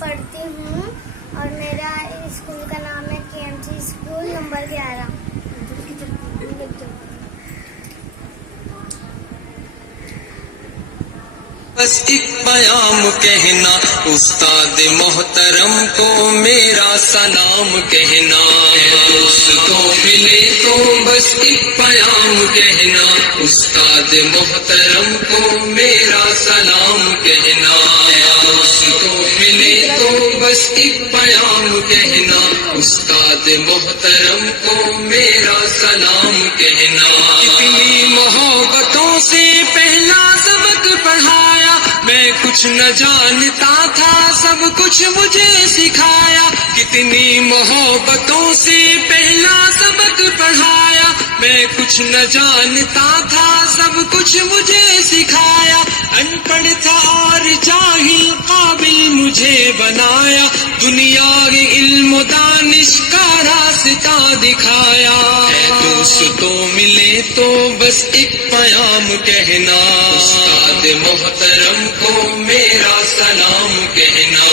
पढ़ती हूँ और मेरा स्कूल का नाम है KMC स्कूल नंबर 11। बस एक पयाम कहना उस्ताद मोहतरम को मेरा सलाम कहना। दोस्तों मिले तो बस एक पयाम कहना उस्ताद मोहतरम को मेरा सलाम कहना। दोस्तों मिले तो बस एक पयाम कहना उस्ताद मोहतरम को मेरा सलाम कहना। कितनी मोहब्बतों से पहला सबक पढ़ाया, मैं कुछ न जानता था सब कुछ मुझे सिखाया। कितनी मोहब्बतों से पहला सबक पढ़ाया, मैं कुछ न जानता था सब कुछ मुझे सिखाया। अनपढ़ था और जाहिल काबिल मुझे बनाया, दुनिया के इल्म दानिश का रास्ता दिखाया। दोस्तों मिले तो बस एक पयाम कहना उस्ताद मोहतरम को मेरा सलाम कहना।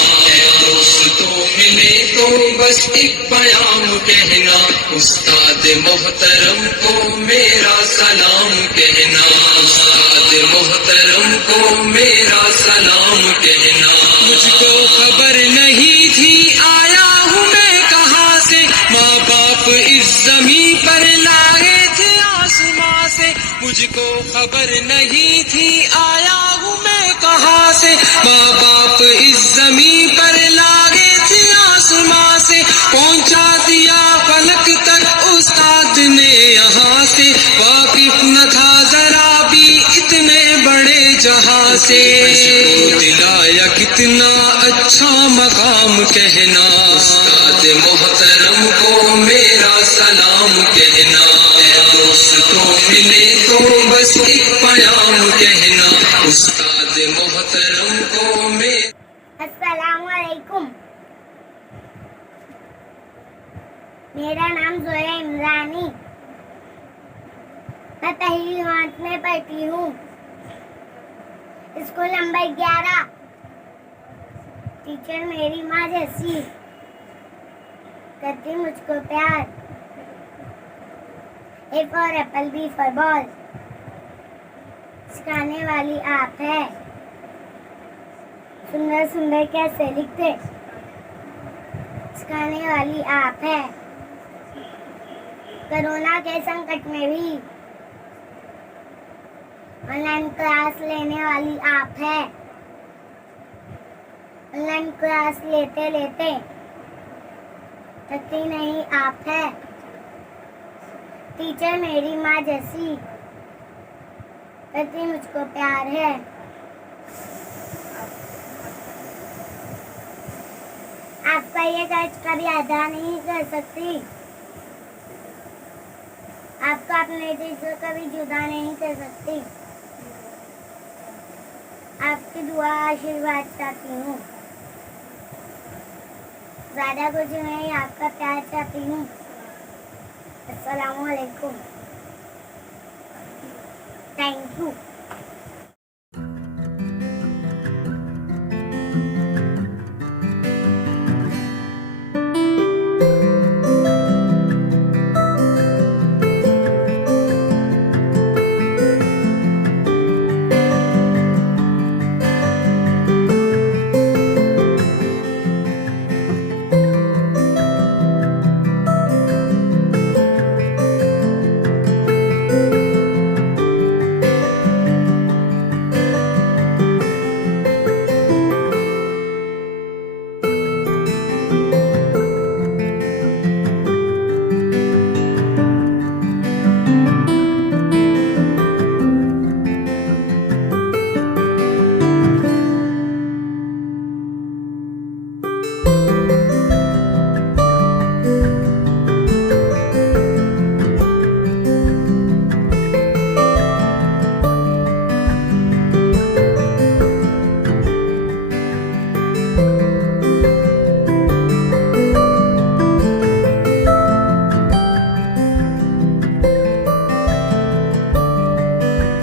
दोस्तों मिले तो बस एक पयाम कहना उस्ताद मोहतरम को मेरा सलाम कहना। उस्ताद मोहतरम को मेरा सलाम कहना। मुझको खबर नहीं थी आया हूँ मैं कहाँ से, माँ बाप इस जमीन पर लाए थे आसमां से। मुझको खबर नहीं थी आया हूँ मैं कहाँ से, माँ बाप इस जमीन पर लाए थे आसमां से। पहुँचा दिया फलक तक उस्ताद ने यहाँ से, वाकिफ न था जरा भी इतने बड़े जहाँ से। इसको दिलाया कितना अच्छा मकाम कहना उस्ताद मोहतरम को मेरा सलाम कहना। दोस्तों मिले तो बस एक पयाम कहना उस्ताद मोहतरम को मेरा। अस्सलाम वालेकुम। मेरा नाम जोया इमरानी, मैं पहली जमात में पढ़ती हूँ, स्कूल नंबर 11। टीचर मेरी माँ जैसी, करती मुझको प्यार। A for apple, B for ball, सिखाने वाली आप है। सुंदर सुंदर कैसे लिखते, सिखाने वाली आप है। कोरोना के संकट में भी ऑनलाइन क्लास लेने वाली आप है। ऑनलाइन क्लास लेते लेते थकती नहीं आप है। टीचर मेरी माँ जैसी, करती मुझको प्यार है। आपका ये कर्ज कभी अदा नहीं कर सकती, आपका अपने दिल से कभी जुदा नहीं कर सकती। आपकी दुआ आशीर्वाद चाहती हूँ, ज्यादा कुछ नहीं, आपका प्यार चाहती हूँ। अस्सलामु अलैकुम। Thank you.